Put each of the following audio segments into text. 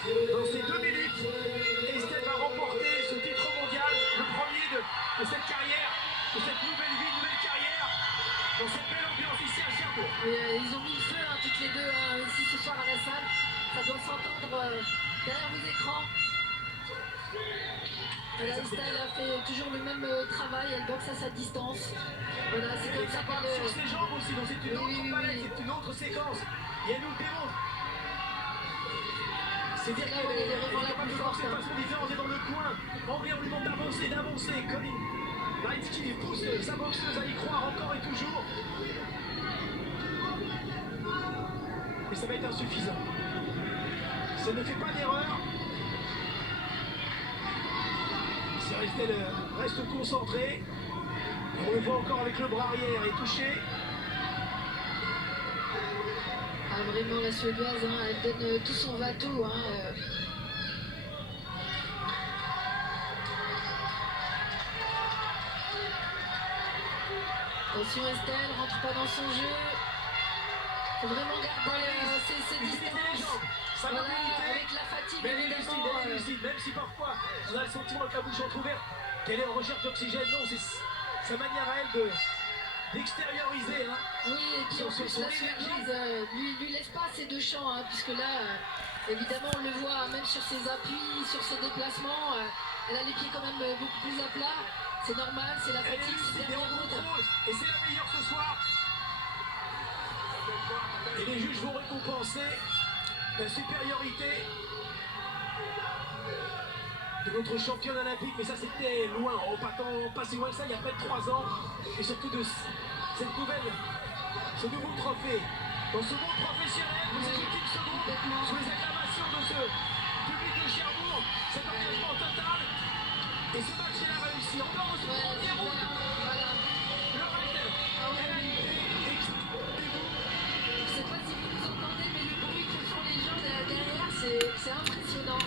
Dans ces 2 minutes, Estelle va remporter ce titre mondial, le premier de cette carrière, de cette nouvelle vie, nouvelle carrière, dans cette belle ambiance ici à Cherbourg. Ils ont mis le feu toutes les deux ici ce soir à la salle. Ça doit s'entendre derrière vos écrans. Voilà, Estelle a fait toujours le même travail, elle boxe à sa distance. Voilà, c'est comme ça qu'elle sur ses jambes aussi, donc c'est une autre palette, c'est une autre séquence. Et elle nous le démontre. C'est dire qu'elle est capable de boxer de façon différente, elle est dans le coin. Henri, on lui demande d'avancer. Colin Lightsky pousse sa boxeuse à y croire encore et toujours. Mais ça va être insuffisant. Ça ne fait pas d'erreur. Si Estelle reste concentrée, on le voit encore avec le bras arrière et touché. Ah, vraiment la Suédoise, elle donne tout son va-tout. Attention Estelle, rentre pas dans son jeu. Faut vraiment garder ses distances. Voilà, avec la fatigue évidemment. Même si parfois on a le sentiment avec la bouche entrouverte qu'elle est en recherche d'oxygène, non, c'est sa manière à elle d'extérioriser. Oui, et puis en plus la Suédoise lui laisse pas assez de champ, puisque là, évidemment on le voit même sur ses appuis, sur ses déplacements, elle a les pieds quand même beaucoup plus à plat. C'est normal, c'est la fatigue qui est en contrôle, et c'est la meilleure ce soir. Et les juges vont récompenser la supériorité de notre championne olympique, mais ça c'était loin, pas si loin que ça, il y a près de 3 ans, et surtout de ce nouveau trophée. Dans ce monde professionnel, nous étions secondes sous les acclamations de ce public de Cherbourg, cet engagement total, et ce match elle a réussi, encore au premier round. Le raid, je sais pas si vous nous entendez, mais le bruit que font les gens derrière, c'est impressionnant.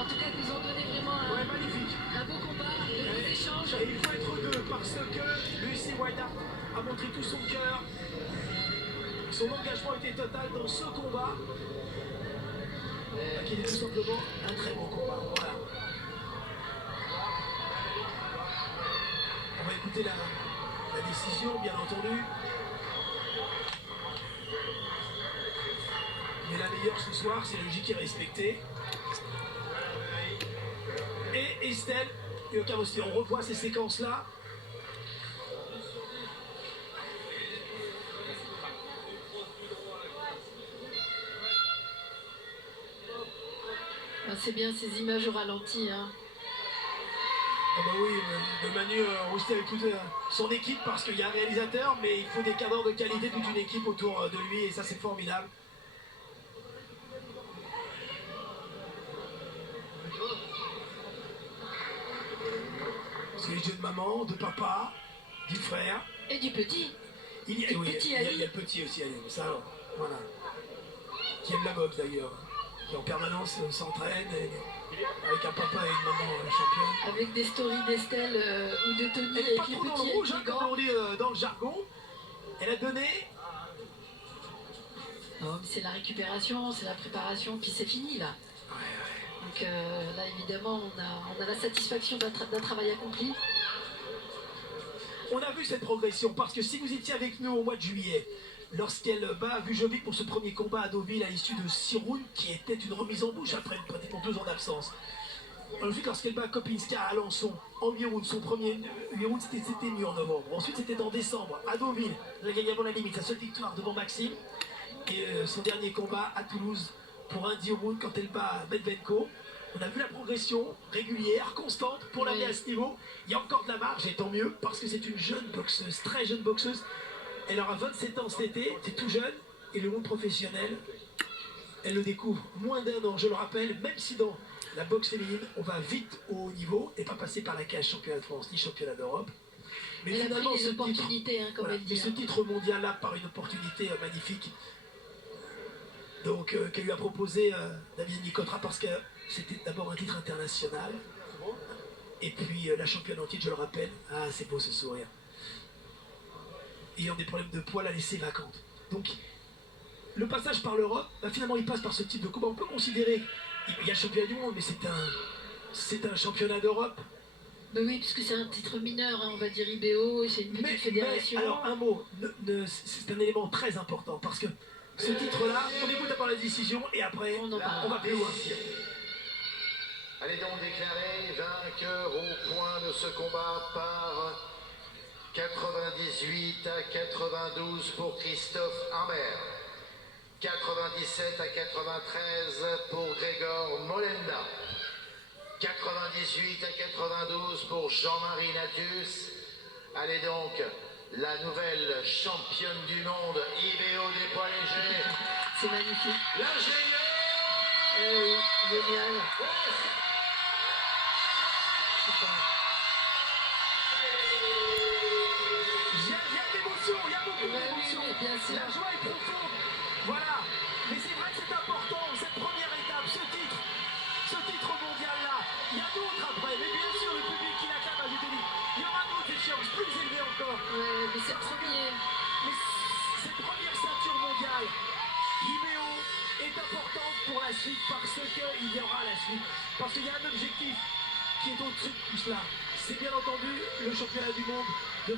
En tout cas, ils nous ont donné vraiment un beau combat, de beaux échanges. Et il faut être deux parce que Lucy Weinhardt a montré tout son cœur. Son engagement était total dans ce combat. Qui est tout simplement un très bon combat. Voilà. On va écouter la décision, bien entendu. Mais la meilleure ce soir, c'est la logique qui est respectée. Et Estelle, on revoit ces séquences-là. C'est bien ces images au ralenti. Ah bah oui, de Manu Roustet avec toute son équipe parce qu'il y a un réalisateur, mais il faut des cadres de qualité, toute une équipe autour de lui, et ça c'est formidable. C'est les jeux de maman, de papa, du frère. Et du petit. Il y a le petit aussi, allez, ça, voilà. Qui aime la boxe d'ailleurs, qui en permanence s'entraîne avec un papa et une maman championne. Avec des stories d'Estelle ou de Tony. Elle n'est pas trop dans le rouge, comme on dit dans le jargon. Elle a donné. Non, mais c'est la récupération, c'est la préparation, puis c'est fini là. Ouais. Donc là évidemment on a la satisfaction d'un travail accompli. On a vu cette progression parce que si vous étiez avec nous au mois de juillet, lorsqu'elle bat Vujovic pour ce premier combat à Deauville à l'issue de 6 rounds, qui était une remise en bouche après pratiquement 2 ans d'absence. Ensuite, lorsqu'elle bat Kopinska à Alençon en 8 rounds, son premier 8 rounds c'était mieux en novembre. Ensuite, c'était en décembre à Deauville, elle a gagné avant la limite, sa seule victoire devant Maxime. Et son dernier combat à Toulouse pour un 10 rounds quand elle bat Medvedenko. On a vu la progression régulière, constante pour l'amener à ce niveau. Il y a encore de la marge et tant mieux parce que c'est une jeune boxeuse, très jeune boxeuse. Elle aura 27 ans cet été, c'est tout jeune. Et le monde professionnel, elle le découvre moins d'1 an, je le rappelle, même si dans la boxe féminine, on va vite au haut niveau et pas passer par la cage championnat de France ni championnat d'Europe. Mais elle finalement, a pris les opportunités, comme elle dit. Ce titre mondial là, par une opportunité magnifique. Donc, qu'elle lui a proposé David Nicotra parce que c'était d'abord un titre international. Et puis la championne en titre, je le rappelle. Ah, c'est beau ce sourire. Ayant des problèmes de poids, la laisser vacante. Donc, le passage par l'Europe, finalement, il passe par ce type de combat. On peut considérer Il y a le championnat du monde, mais c'est un championnat d'Europe. Bah oui, puisque c'est un titre mineur, hein, on va dire IBO, c'est une petite fédération. Alors un mot, c'est un élément très important parce que ce titre-là, on écoute d'abord la décision et après on va plus loin. Allez donc déclarer vainqueur au point de ce combat par 98 à 92 pour Christophe Humbert, 97 à 93 pour Grégor Molenda, 98 à 92 pour Jean-Marie Natus. Allez donc, la nouvelle championne du monde IBO des poids légers. C'est magnifique. L'ingénieur. Oui, génial. Super. Il y a de l'émotion, il y a beaucoup d'émotion. Oui, bien sûr. La joie est profonde. Voilà. Mais c'est vrai que c'est important, cette première étape, ce titre mondial-là. Il y a d'autres après, mais bien sûr, le public qui l'acclame, je te dis, il y aura d'autres échéances plus élevées encore. Ouais, mais c'est le premier. Mais cette première ceinture mondiale, IBO, est importante pour la suite parce qu'il y aura la suite. Parce qu'il y a un objectif qui est au-dessus de tout cela. C'est bien entendu le championnat du monde de